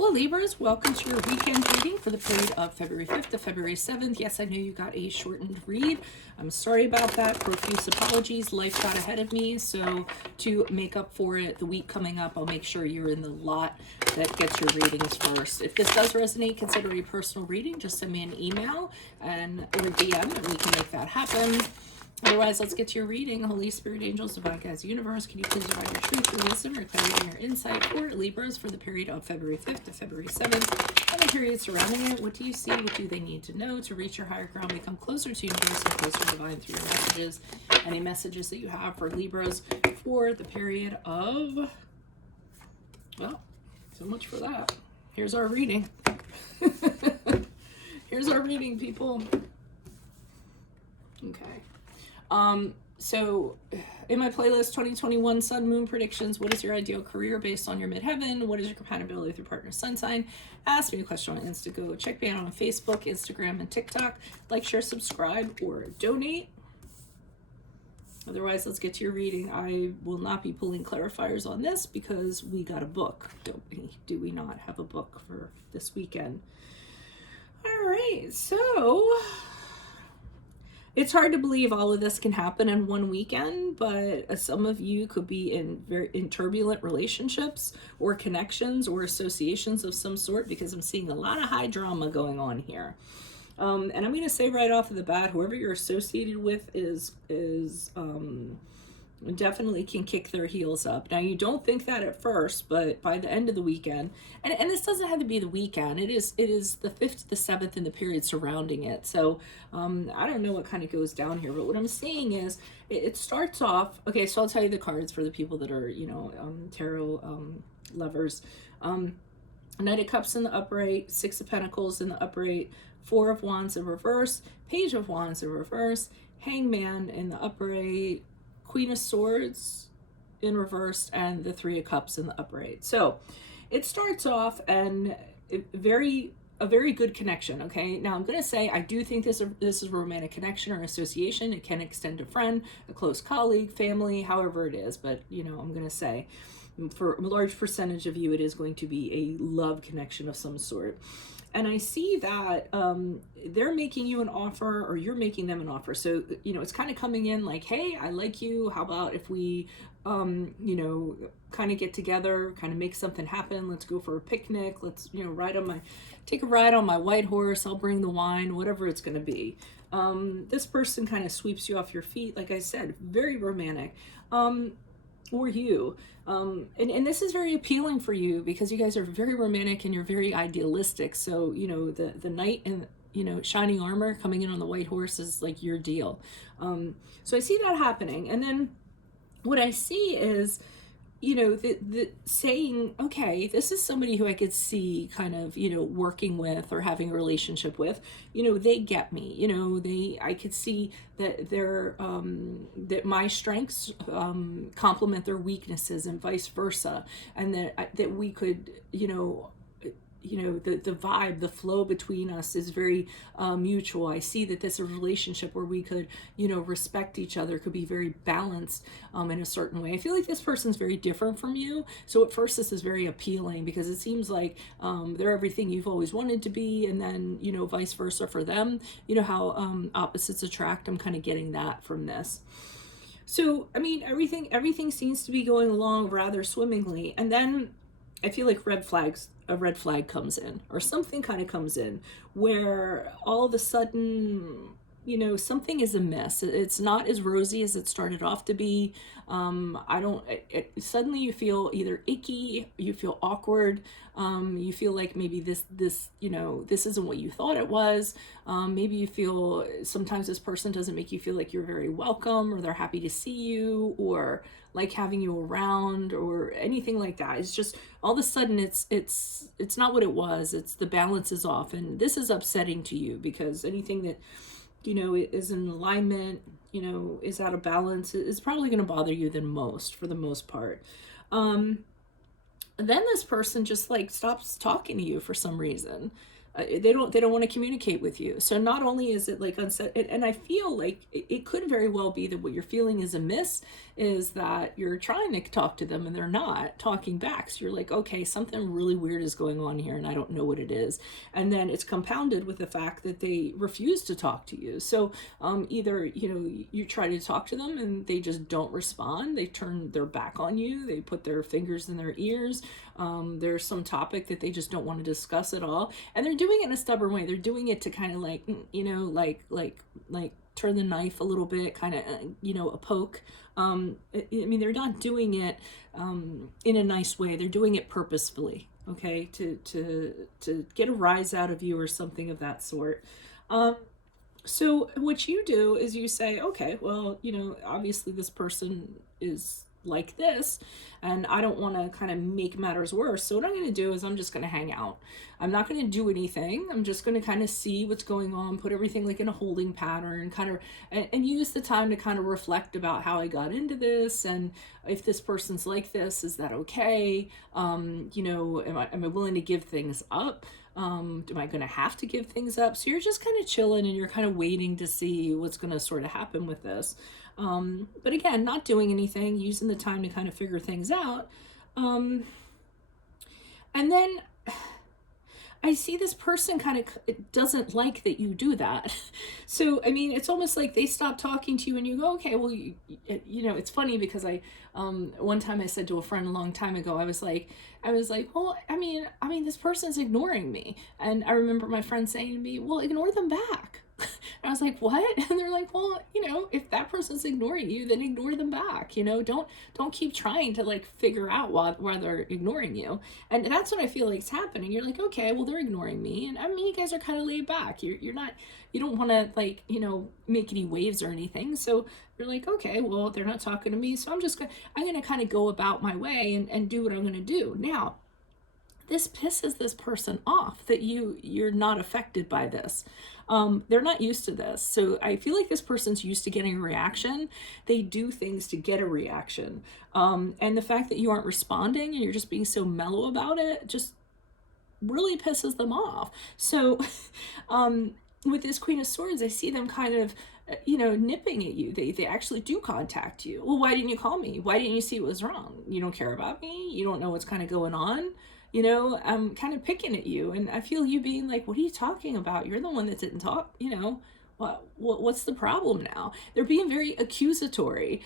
Hello Libras, welcome to your weekend reading for the period of February 5th to February 7th. Yes, I know you got a shortened read. I'm sorry about that. Profuse apologies. Life got ahead of me. So to make up for it, the week coming up, I'll make sure you're in the lot that gets your readings first. If this does resonate, consider a personal reading. Just send me an email or DM and we can make that happen. Otherwise, let's get to your reading. Holy Spirit, angels, divine guides, universe, can you please provide your truth, your wisdom, your clarity, and your insight for Libras for the period of February 5th to February 7th and the period surrounding it? What do you see? What do they need to know to reach your higher ground, become closer to universe and closer to divine through your messages? Any messages that you have for Libras for the period of... Well, so much for that. Here's our reading. Here's our reading, people. Okay. So in my playlist 2021 Sun Moon predictions, what is your ideal career based on your midheaven? What is your compatibility with your partner's sun sign? Ask me a question on Instago. Check me out on Facebook, Instagram, and TikTok. Like, share, subscribe, or donate. Otherwise, let's get to your reading. I will not be pulling clarifiers on this because we got a book, don't we? Do we not have a book for this weekend? All right, so... It's hard to believe all of this can happen in one weekend, but some of you could be in turbulent relationships or connections or associations of some sort, because I'm seeing a lot of high drama going on here. And I'm going to say right off of the bat, whoever you're associated with is definitely can kick their heels up. Now, you don't think that at first, but by the end of the weekend, and this doesn't have to be the weekend, it is the 5th to the 7th in the period surrounding it. So I don't know what kind of goes down here, but what I'm seeing is it starts off, okay, so I'll tell you the cards for the people that are, tarot lovers. Knight of Cups in the upright, Six of Pentacles in the upright, Four of Wands in reverse, Page of Wands in reverse, Hangman in the upright, Queen of Swords in reverse, and the Three of Cups in the upright. So it starts off and a very good connection. Okay, now I'm going to say I do think this is a romantic connection or association. It can extend to friend, a close colleague, family, however it is. But I'm going to say for a large percentage of you, it is going to be a love connection of some sort. And I see that they're making you an offer or you're making them an offer. So, it's kind of coming in like, hey, I like you. How about if we, kind of get together, kind of make something happen. Let's go for a picnic. Let's, take a ride on my white horse. I'll bring the wine, whatever it's going to be. This person kind of sweeps you off your feet. Like I said, very romantic. Or you. And this is very appealing for you because you guys are very romantic and you're very idealistic. So, the knight and, shining armor coming in on the white horse is like your deal. So I see that happening. And then what I see is, the saying, okay, this is somebody who I could see kind of, working with or having a relationship with, they get me, I could see that they're, that my strengths complement their weaknesses and vice versa. And that we could, the vibe, the flow between us is very mutual. I see that this is a relationship where we could, respect each other, could be very balanced in a certain way. I feel like this person's very different from you. So at first this is very appealing because it seems like they're everything you've always wanted to be. And then, vice versa for them, how opposites attract. I'm kind of getting that from this. So, I mean, everything seems to be going along rather swimmingly. And then I feel like a red flag comes in or something kind of comes in where all of a sudden, something is amiss. It's not as rosy as it started off to be. Suddenly you feel either icky, you feel awkward, you feel like maybe this isn't what you thought it was. Maybe you feel sometimes this person doesn't make you feel like you're very welcome or they're happy to see you or like having you around or anything like that. It's just all of a sudden it's not what it was. It's the balance is off, and this is upsetting to you because anything that is in alignment, is out of balance, is probably going to bother you for the most part. Then this person just like stops talking to you for some reason. they don't want to communicate with you. So not only is it like unset, and I feel like it could very well be that what you're feeling is amiss, is that you're trying to talk to them and they're not talking back. So you're like, okay, something really weird is going on here and I don't know what it is. And then it's compounded with the fact that they refuse to talk to you. So either, you try to talk to them and they just don't respond. They turn their back on you. They put their fingers in their ears. There's some topic that they just don't want to discuss at all. And they're doing it in a stubborn way. They're doing it to kind of like, like turn the knife a little bit, kind of, a poke. They're not doing it in a nice way. They're doing it purposefully, okay, to get a rise out of you or something of that sort. So what you do is you say, okay, well, obviously this person is like this, and I don't want to kind of make matters worse. So what I'm going to do is I'm just going to hang out. I'm not going to do anything. I'm just going to kind of see what's going on, put everything like in a holding pattern, kind of, and use the time to kind of reflect about how I got into this, and if this person's like this, is that okay? Am I willing to give things up? Am I going to have to give things up? So you're just kind of chilling and you're kind of waiting to see what's going to sort of happen with this. But again, not doing anything, using the time to kind of figure things out. And then I see this person kind of doesn't like that you do that. So, it's almost like they stop talking to you and you go, okay, well, it's funny because one time I said to a friend a long time ago, I was like, well, this person's ignoring me. And I remember my friend saying to me, well, ignore them back. And I was like, what? And they're like, well, if that person's ignoring you, then ignore them back. Don't keep trying to like figure out why they're ignoring you. And that's what I feel like is happening. You're like, okay, well, they're ignoring me. And you guys are kind of laid back. You're not, you don't want to like, make any waves or anything. So you're like, okay, well, they're not talking to me. So I'm going to kind of go about my way and do what I'm going to do. Now, this pisses this person off that you're not affected by this. They're not used to this. So I feel like this person's used to getting a reaction. They do things to get a reaction. And the fact that you aren't responding and you're just being so mellow about it just really pisses them off. So with this Queen of Swords, I see them kind of nipping at you. They actually do contact you. Well, why didn't you call me? Why didn't you see what was wrong? You don't care about me? You don't know what's kind of going on? I'm kind of picking at you, and I feel you being like, what are you talking about? You're the one that didn't talk, what's the problem now? They're being very accusatory,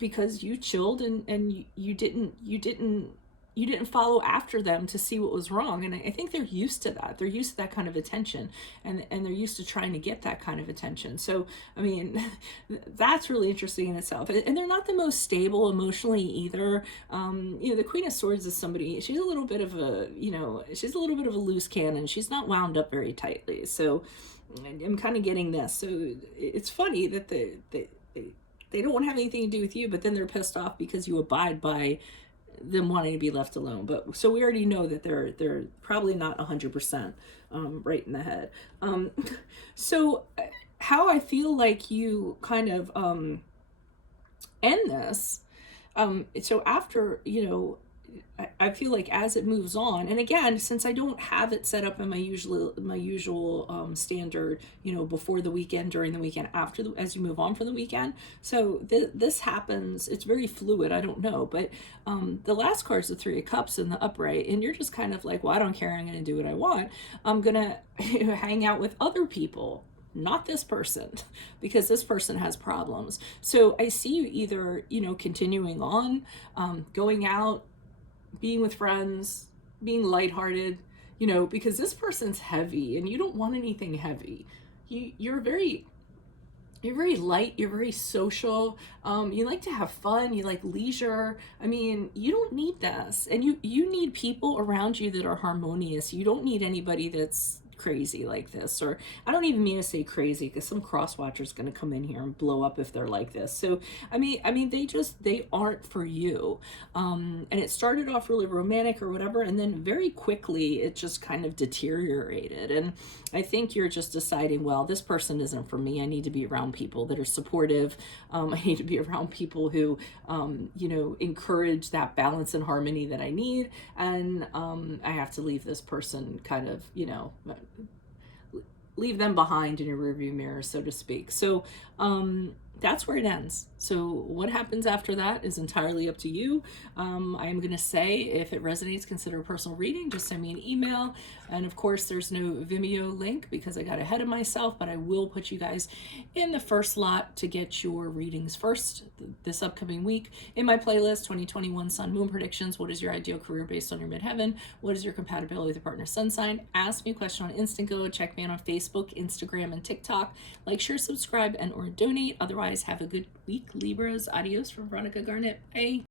because you chilled and you didn't follow after them to see what was wrong. And I think they're used to that. They're used to that kind of attention, and they're used to trying to get that kind of attention. So, that's really interesting in itself. And they're not the most stable emotionally either. The Queen of Swords is somebody, she's a little bit of a loose cannon. She's not wound up very tightly. So I'm kind of getting this. So it's funny that they don't have anything to do with you, but then they're pissed off because you abide by them wanting to be left alone. But so we already know that they're probably not 100% right in the head. So how I feel like you kind of end this, so after I feel like as it moves on, and again, since I don't have it set up in my usual standard, before the weekend, during the weekend, as you move on from the weekend, so this happens. It's very fluid. I don't know, but the last card's the Three of Cups in the upright, and you're just kind of like, well, I don't care. I'm going to do what I want. I'm gonna hang out with other people. Not this person, because this person has problems. So I see you either, continuing on, going out, being with friends, being lighthearted, because this person's heavy and you don't want anything heavy. You're very light, you're very social, you like to have fun, you like leisure. You don't need this, and you need people around you that are harmonious. You don't need anybody that's crazy like this, or I don't even mean to say crazy, because some cross watcher's going to come in here and blow up if they're like this. So they aren't for you. And it started off really romantic or whatever, and then very quickly it just kind of deteriorated. And I think you're just deciding, well, this person isn't for me. I need to be around people that are supportive. I need to be around people who encourage that balance and harmony that I need. And I have to leave this person kind of leave them behind in your rearview mirror, so to speak. So that's where it ends. So what happens after that is entirely up to you. I'm going to say, if it resonates, consider a personal reading. Just send me an email. And of course, there's no Vimeo link because I got ahead of myself, but I will put you guys in the first lot to get your readings first this upcoming week. In my playlist, 2021 Sun Moon Predictions. What is your ideal career based on your midheaven? What is your compatibility with your partner sun sign? Ask me a question on Instant Go. Check me out on Facebook, Instagram, and TikTok. Like, share, subscribe, and or donate. Otherwise, have a good week, Libras. Adios from Veronica Garnett. Bye.